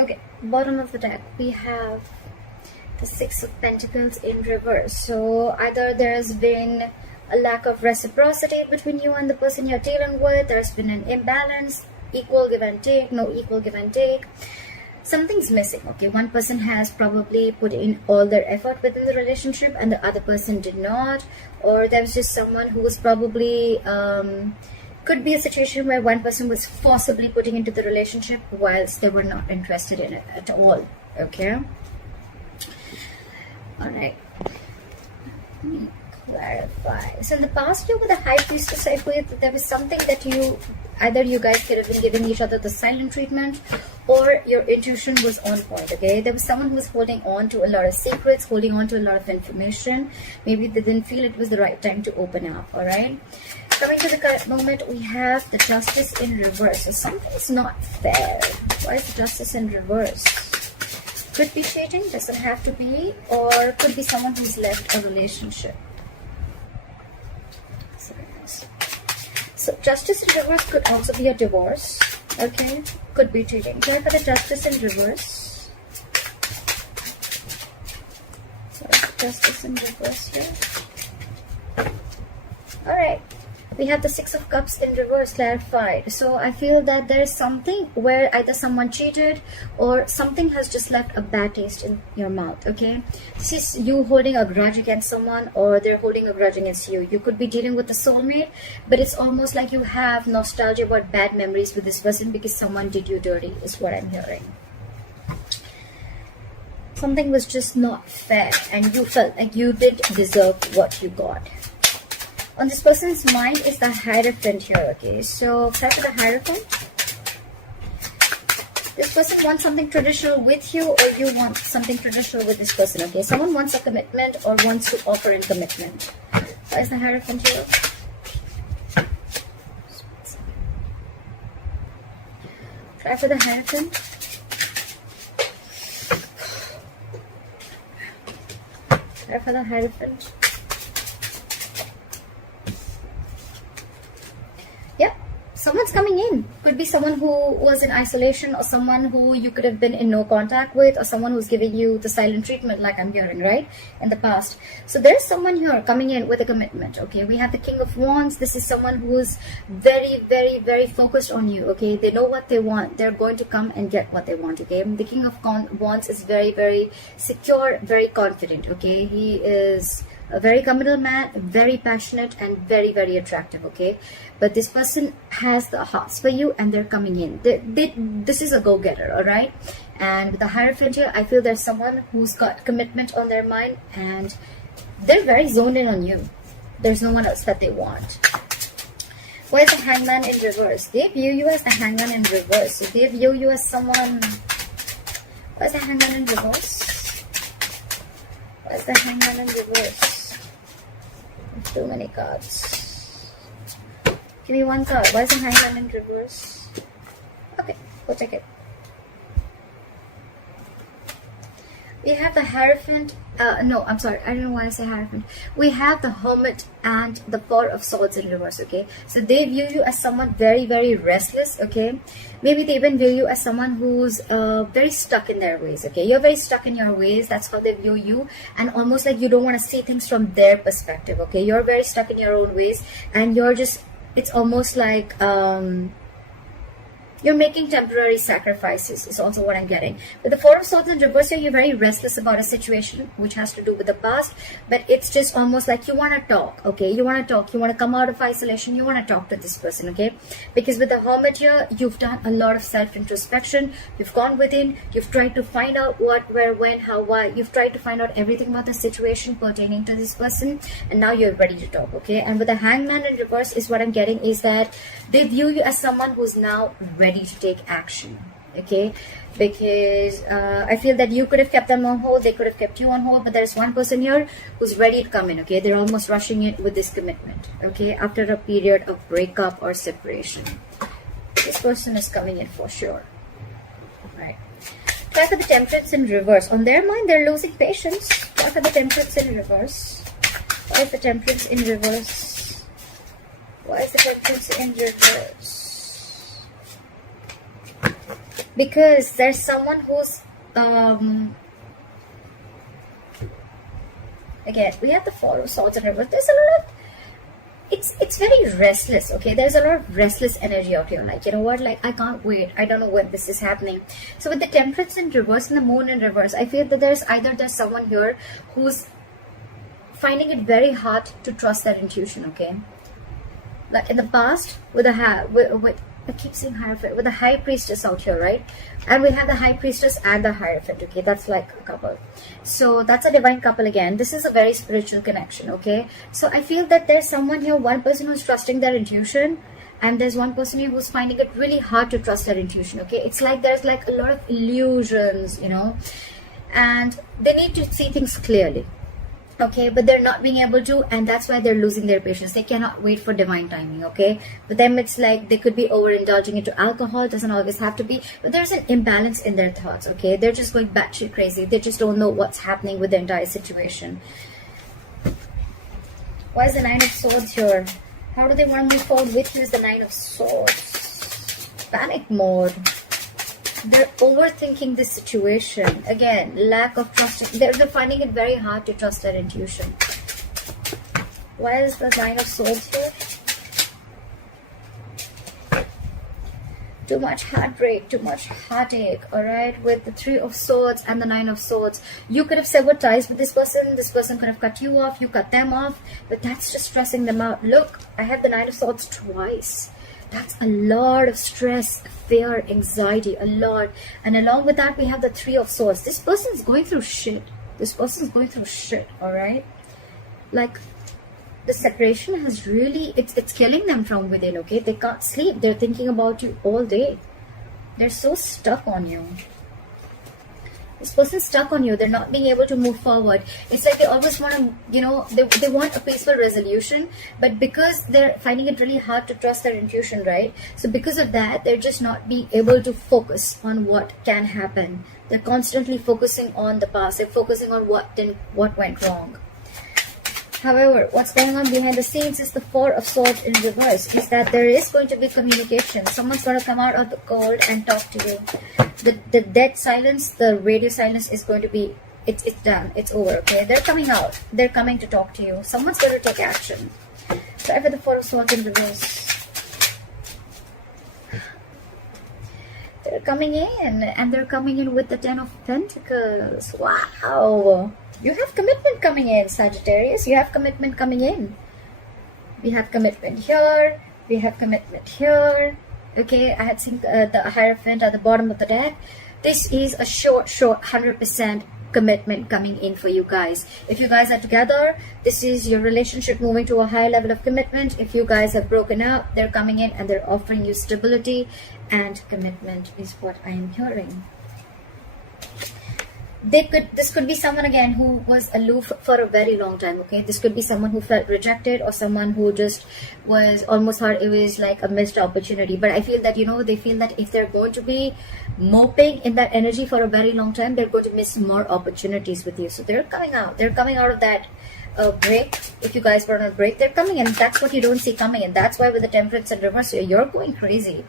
Okay, bottom of the deck, we have the Six of Pentacles in reverse. So either there's been a lack of reciprocity between you and the person you're dealing with. There's been an imbalance, equal give and take, no equal give and take. Something's missing, okay? One person has probably put in all their effort within the relationship and the other person did not. Or there was just someone who was probably, could be a situation where one person was forcibly putting into the relationship whilst they were not interested in it at all, okay? Alright. Let me clarify. So in the past, you were the High Priestess, I feel that there was something that either you guys could have been giving each other the silent treatment or your intuition was on point, okay? There was someone who was holding on to a lot of secrets, holding on to a lot of information. Maybe they didn't feel it was the right time to open up, alright? Coming to the current moment, we have the Justice in reverse. So something's not fair. Why is the Justice in reverse? Could be cheating, doesn't have to be, or could be someone who's left a relationship. So Justice in reverse could also be a divorce, okay? Could be cheating. Here for the Justice in reverse. Justice in reverse here. Alright. We have the Six of Cups in reverse clarified. So I feel that there is something where either someone cheated or something has just left a bad taste in your mouth, okay? This is you holding a grudge against someone or they're holding a grudge against you. You could be dealing with a soulmate, but it's almost like you have nostalgia about bad memories with this person because someone did you dirty, is what I'm hearing. Something was just not fair and you felt like you didn't deserve what you got. On this person's mind is the Hierophant here, okay? So, try for the Hierophant. This person wants something traditional with you or you want something traditional with this person, okay? Someone wants a commitment or wants to offer in commitment. Why is the Hierophant here? Try for the Hierophant. Try for the Hierophant. Someone's coming in. Could be someone who was in isolation or someone who you could have been in no contact with or someone who's giving you the silent treatment like I'm hearing, right? In the past. So there's someone here coming in with a commitment, okay? We have the King of Wands. This is someone who's very, very, very focused on you, okay? They know what they want. They're going to come and get what they want, okay? The King of Wands is very, very secure, very confident, okay? He is a very committal man, very passionate and very, very attractive, okay? But this person has the hearts for you and they're coming in. This is a go-getter, all right? And with the Hierophant here, I feel there's someone who's got commitment on their mind and they're very zoned in on you. There's no one else that they want. Where's the Hangman in reverse? They view you as the Hangman in reverse. So they view you as someone... Where's the Hangman in reverse? Where's the Hangman in reverse? Too many cards. Give me one card. Why is the Hangman in reverse? Okay, we'll take it. We have the Hierophant. No, I'm sorry. I don't know why I say Hierophant. We have the Hermit and the Four of Swords in reverse, okay? So they view you as someone very, very restless, okay? Maybe they even view you as someone who's very stuck in their ways, okay? You're very stuck in your ways. That's how they view you. And almost like you don't want to see things from their perspective, okay? You're very stuck in your own ways. And you're just... It's almost like... you're making temporary sacrifices is also what I'm getting. With the Four of Swords in reverse here, you're very restless about a situation which has to do with the past. But it's just almost like you want to talk, okay? You want to talk. You want to come out of isolation. You want to talk to this person, okay? Because with the Hermit here, you've done a lot of self-introspection. You've gone within. You've tried to find out what, where, when, how, why. You've tried to find out everything about the situation pertaining to this person. And now you're ready to talk, okay? And with the Hangman in reverse is what I'm getting is that they view you as someone who's now ready to take action, okay? Because I feel that you could have kept them on hold, they could have kept you on hold, but there's one person here who's ready to come in, okay? They're almost rushing it with this commitment, okay? After a period of breakup or separation, this person is coming in for sure, right? Try for the Temperance in reverse. On their mind, they're losing patience. Try for the Temperance in reverse. Why is the Temperance in reverse? Why is the Temperance in reverse? because there's someone who's again, we have the Four of Swords and Reverse. There's a lot of, it's very restless, okay? There's a lot of restless energy out here. Like, you know what? Like, I can't wait. I don't know when this is happening. So with the Temperance in reverse and the Moon in reverse, I feel that there's someone here who's finding it very hard to trust their intuition, okay? Like in the past, with I keep saying Hierophant, with the High Priestess out here, right? And we have the High Priestess and the Hierophant, okay? That's like a couple. So that's a divine couple again. This is a very spiritual connection, okay? So I feel that there's someone here, one person who's trusting their intuition, and there's one person here who's finding it really hard to trust their intuition, okay? It's like there's like a lot of illusions, you know? And they need to see things clearly. Okay, but they're not being able to, and that's why they're losing their patience. They cannot wait for divine timing, okay? For them, it's like they could be overindulging into alcohol. It doesn't always have to be, but there's an imbalance in their thoughts, okay? They're just going batshit crazy. They just don't know what's happening with the entire situation. Why is the Nine of Swords here? How do they want to move forward with you? Is the Nine of Swords. Panic mode. They're overthinking this situation. Again, lack of trust. They're finding it very hard to trust their intuition. Why is the Nine of Swords here? Too much heartbreak, too much heartache, alright? With the Three of Swords and the Nine of Swords. You could have severed ties with this person could have cut you off, you cut them off, but that's just stressing them out. Look, I have the Nine of Swords twice. That's a lot of stress, fear, anxiety, a lot. And along with that, we have the Three of Swords. This person's going through shit. This person's going through shit, alright? Like, the separation has really, it's killing them from within, okay? They can't sleep. They're thinking about you all day. They're so stuck on you. This person's stuck on you. They're not being able to move forward. It's like they always want to, you know, they want a peaceful resolution, but because they're finding it really hard to trust their intuition, right? So because of that, they're just not being able to focus on what can happen. They're constantly focusing on the past. They're focusing on what went wrong. However, what's going on behind the scenes is the Four of Swords in reverse. Is that there is going to be communication. Someone's going to come out of the cold and talk to you. The dead silence, the radio silence is going to be, it's done. It's over, okay? They're coming out. They're coming to talk to you. Someone's going to take action. So I have the Four of Swords in reverse. They're coming in, and they're coming in with the Ten of Pentacles. Wow! You have commitment coming in, Sagittarius. You have commitment coming in. We have commitment here. We have commitment here. Okay, I had seen the Hierophant at the bottom of the deck. This is a short 100% commitment coming in for you guys. If you guys are together, this is your relationship moving to a higher level of commitment. If you guys have broken up, they're coming in and they're offering you stability and commitment is what I am hearing. This could be someone again who was aloof for a very long time, okay? This could be someone who felt rejected or someone who just was almost thought it was like a missed opportunity. But I feel that, you know, they feel that if they're going to be moping in that energy for a very long time, they're going to miss more opportunities with you. So they're coming out. They're coming out of that break. If you guys were on a break, they're coming in. That's what you don't see coming in. That's why with the Temperance and Reverse, you're going crazy.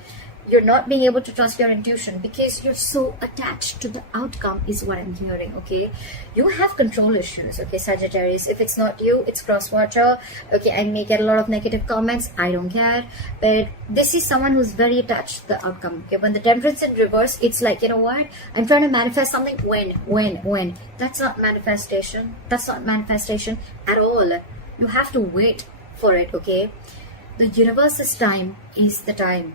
You're not being able to trust your intuition because you're so attached to the outcome is what I'm hearing, okay? You have control issues, okay, Sagittarius. If it's not you, it's cross-watcher. Okay, I may get a lot of negative comments. I don't care. But this is someone who's very attached to the outcome, okay? When the Temperance in reverse, it's like, you know what? I'm trying to manifest something. When? That's not manifestation. That's not manifestation at all. You have to wait for it, okay? The universe's time is the time,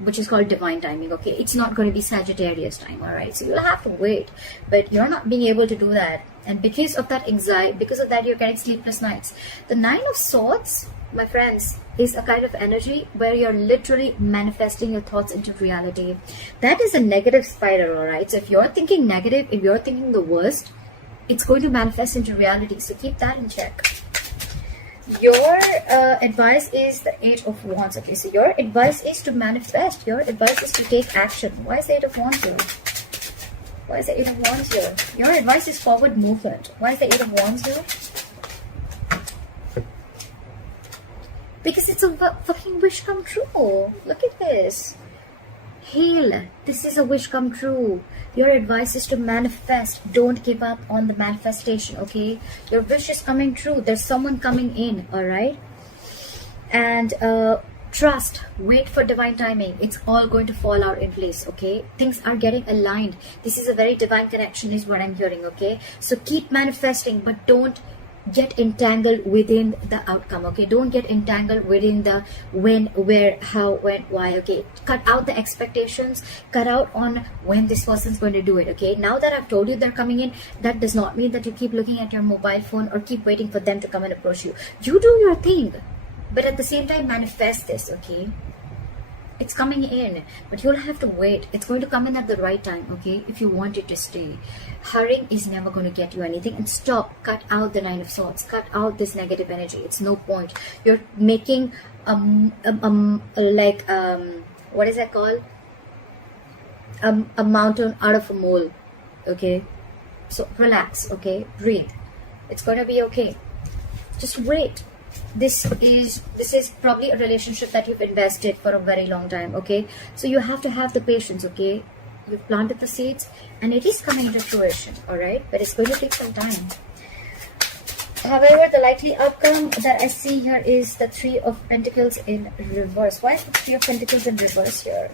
which is called divine timing, okay? It's not going to be Sagittarius time, all right? So you'll have to wait, but you're not being able to do that. And because of that anxiety, because of that, you're getting sleepless nights. The Nine of Swords, my friends, is a kind of energy where you're literally manifesting your thoughts into reality. That is a negative spiral, all right? So if you're thinking negative, if you're thinking the worst, it's going to manifest into reality. So keep that in check. Your advice is the Eight of Wands. Okay, so your advice is to manifest. Your advice is to take action. Why is the Eight of Wands here? Why is the Eight of Wands here? Your advice is forward movement. Why is the Eight of Wands here? Because it's a fucking wish come true. Look at this. Hail, this is a wish come true. Your advice is to manifest. Don't give up on the manifestation, okay? Your wish is coming true. There's someone coming in, all right? And trust, wait for divine timing. It's all going to fall out in place, okay? Things are getting aligned. This is a very divine connection is what I'm hearing, okay? So keep manifesting, but don't get entangled within the outcome, okay? Don't get entangled within the when, where, how, when, why, okay? Cut out the expectations, cut out on when this person's going to do it, okay? Now that I've told you they're coming in, that does not mean that you keep looking at your mobile phone or keep waiting for them to come and approach you. You do your thing, but at the same time manifest this, okay? It's coming in, but you'll have to wait. It's going to come in at the right time, okay? If you want it to stay. Hurrying is never going to get you anything. And stop, cut out the 9 of Swords, cut out this negative energy. It's no point. You're making what is that called? A mountain out of a mole, okay? So relax, okay? Breathe. It's going to be okay. Just wait. This is probably a relationship that you've invested for a very long time, okay? So you have to have the patience, okay? You've planted the seeds and it is coming into fruition, all right? But it's going to take some time. However, the likely outcome that I see here is the 3 of Pentacles in reverse. Why is the 3 of Pentacles in reverse here?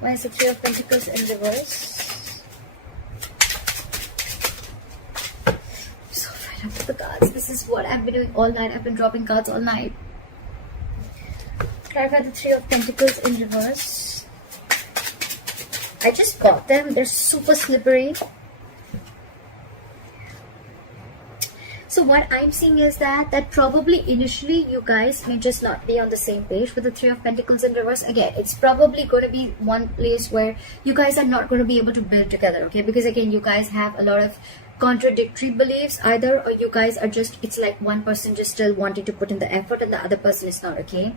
Why is the 3 of Pentacles in reverse? Of the cards. This is what I've been doing all night. I've been dropping cards all night. Clarify the 3 of Pentacles in reverse. I just got them. They're super slippery. So what I'm seeing is that probably initially you guys may just not be on the same page with the 3 of Pentacles in reverse. Again, it's probably going to be one place where you guys are not going to be able to build together, okay? Because again, you guys have a lot of contradictory beliefs either, or you guys are just, it's like one person just still wanting to put in the effort and the other person is not, okay?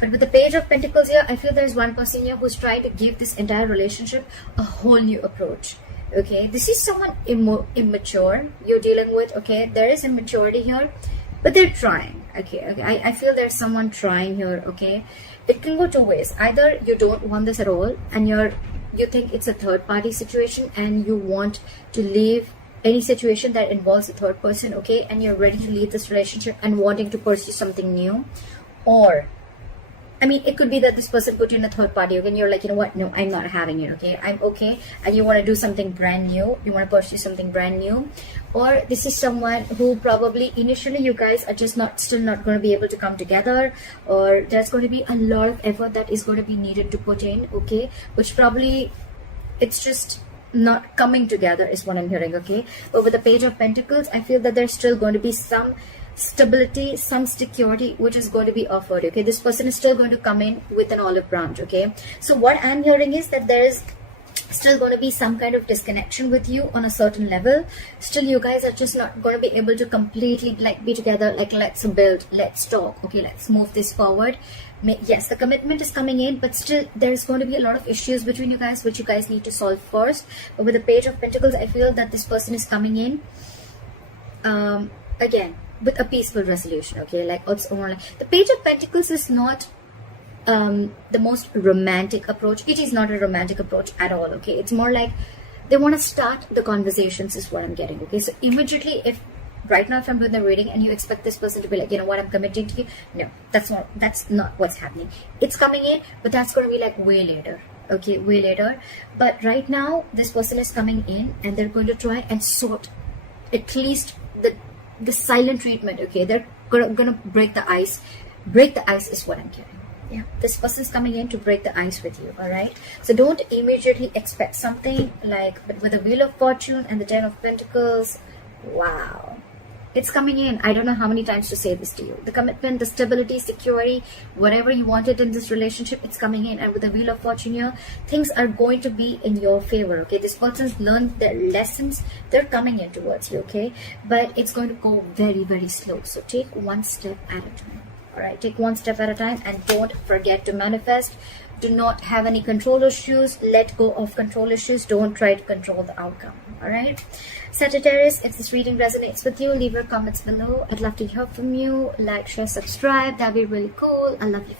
But with the Page of Pentacles here, I feel there's one person here who's trying to give this entire relationship a whole new approach, okay? This is someone immature you're dealing with, okay? There is immaturity here, but they're trying, okay? I feel there's someone trying here, okay? It can go 2 ways. Either you don't want this at all and you think it's a third party situation and you want to leave any situation that involves a third person, okay, and you're ready to leave this relationship and wanting to pursue something new. Or I mean, it could be that this person put you in a third party, okay, and you're like, you know what, no, I'm not having it, okay, I'm okay, and you want to do something brand new, you want to pursue something brand new. Or this is someone who probably initially you guys are just still not going to be able to come together, or there's going to be a lot of effort that is going to be needed to put in, okay, which probably it's just not coming together is what I'm hearing, okay? But with the Page of Pentacles, I feel that there's still going to be some stability, some security which is going to be offered, okay? This person is still going to come in with an olive branch, okay? So what I'm hearing is that there is still going to be some kind of disconnection with you on a certain level. Still you guys are just not going to be able to completely like be together, like let's build, let's talk, okay, let's move this forward. Yes, the commitment is coming in, but still there is going to be a lot of issues between you guys which you guys need to solve first. But with the Page of Pentacles, I feel that this person is coming in again with a peaceful resolution, okay? Like it's more like the Page of Pentacles is not the most romantic approach. It is not a romantic approach at all, okay? It's more like they want to start the conversations is what I'm getting, okay? So immediately, if right now if I'm doing the reading and you expect this person to be like, you know what, I'm committing to you, no, that's not what's happening. It's coming in, but that's going to be like way later, okay, way later. But right now this person is coming in and they're going to try and sort at least the silent treatment, okay? They're gonna break the ice. Break the ice is what I'm getting. Yeah, this person's coming in to break the ice with you, all right? So don't immediately expect something like, but with the Wheel of Fortune and the 10 of Pentacles, wow, it's coming in. I don't know how many times to say this to you. The commitment, the stability, security, whatever you wanted in this relationship, it's coming in. And with the Wheel of Fortune here, things are going to be in your favor, okay? This person's learned their lessons. They're coming in towards you, okay? But it's going to go very, very slow. So take one step at a time. All right, take one step at a time and don't forget to manifest. Do not have any control issues. Let go of control issues. Don't try to control the outcome. All right, Sagittarius, if this reading resonates with you, leave your comments below. I'd love to hear from you. Like, share, subscribe. That'd be really cool. I love you.